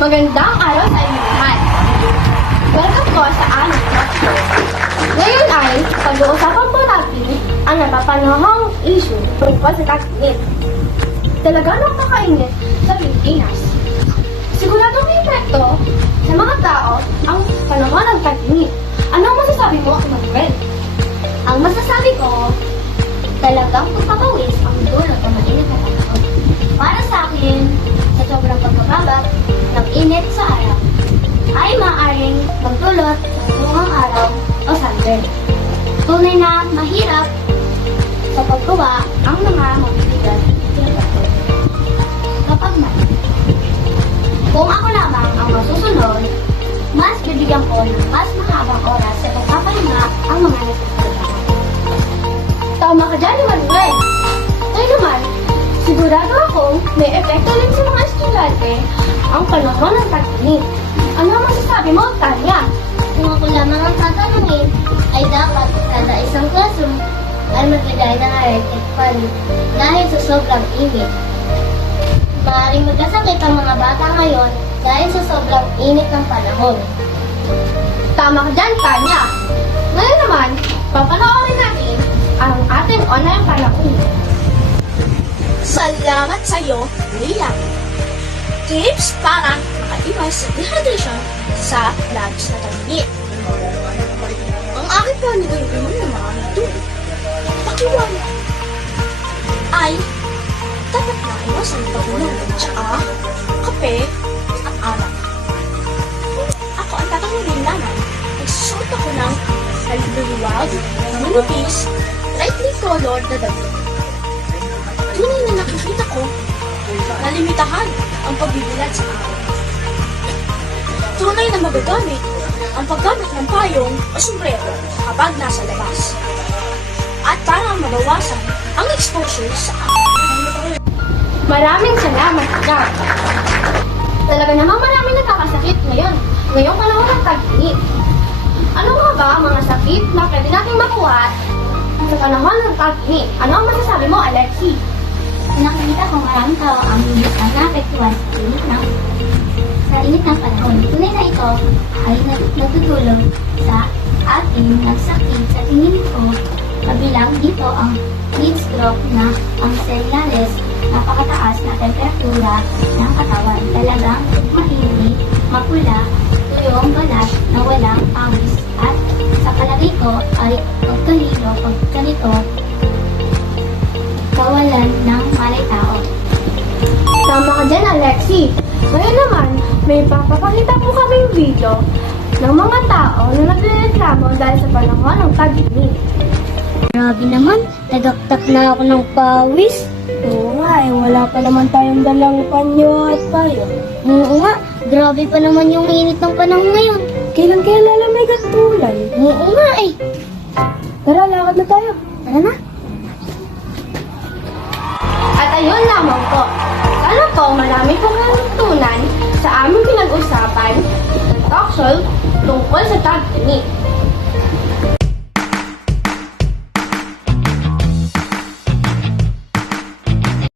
Magandang araw sa inyo lahat. Welcome po sa aming talk show. Ngayon ay pag-uusapan po natin ang napapanahong issue tungkol sa tag-init. Talaga napakainit sa Pilipinas. Siguradong may epekto sa mga tao ang panahon ng tag-init. Anong masasabi mo, Manuel? Ang masasabi ko, talagang pagpapawis ang dulot ng mainit na panahon. Para sa akin, sa sobrang pagbababa ng init sa araw, ay maaaring magdulot ng bungang araw o sunburn. Tunay na mahirap sa paggawa ang mga mabibigat na kapag man. Kung ako lamang ang masusunod, mas bibigyan ko ng mas mahabang oras sa pagpapahinga ang mga nagtatrabaho. Tama ka dyan, Manuel. Tayo naman, sigurado akong may epekto rin sa mga estudyante ang panahon ng tag-init. Ano ang masasabi mo, Tanya? Kung ako lamang ang tatanungin, ay dapat kada isang classroom ay maglagay ng electric fan dahil sa sobrang init. Maaaring magkasakit ang mga bata ngayon dahil sa sobrang init ng panahon. Tama ka dyan, Tanya. Ngayon naman, papanoorin natin ang ating online panahon. Salamat sa iyo, Lia. Tips para makaiwas sa dehydration sa labis na tag-init. Ang aking panigurinom ng mga tubig, pakiwala, ay dapat na iwasan pag-unom ng tsaa, kape, at alak. Ako ang tatanungin naman, nagsusuot ako ng haluluwag, manipis, lightly colored na damit. Tunay na nakikita ko na limitahan ang pagbibilad sa araw. Tunay na magagamit ang paggamit ng payong o sombrero kapag nasa labas. At para mabawasan ang exposure sa araw. Maraming salamat, Jack. Talaga namang maraming nakakasakit ngayon. Ngayong panahon ng tag-init. Ano nga ba ang mga sakit na pwede nating makuha sa panahon ng tag-init? Ano ang masasabi mo, Alexi? Nakikita ko maraming tao ang naapektuhan sa init ng panahon. Tunay na ito ay nagtutulong sa ating nagsakit sa tingin ko. Kabilang dito ang heat stroke na ang senyales napakataas na temperatura ng katawan. Talagang mainit, mapula, tuyong balat na walang pawis at sa palagay ko ay pagkalilo, pagkalito, kawalan ng malay tao. Tama ka dyan, Alexi. Ngayon naman, may papapakita po kaming video ng mga tao na nagrereklamo dahil sa panahon ng tag-init. Grabe naman, nagaktak na ako ng pawis. Oo nga, wala pa naman tayong dalang panyo at payo. Oo nga, grabe pa naman yung init ng panahon ngayon. Kailan kaya lalamig at tulay? Oo nga eh. Tara, lakad na tayo. Tara na. At ayun lamang po. Sana po marami pong natutunan sa aming pinag-usapan ng talk show tungkol sa tag-init.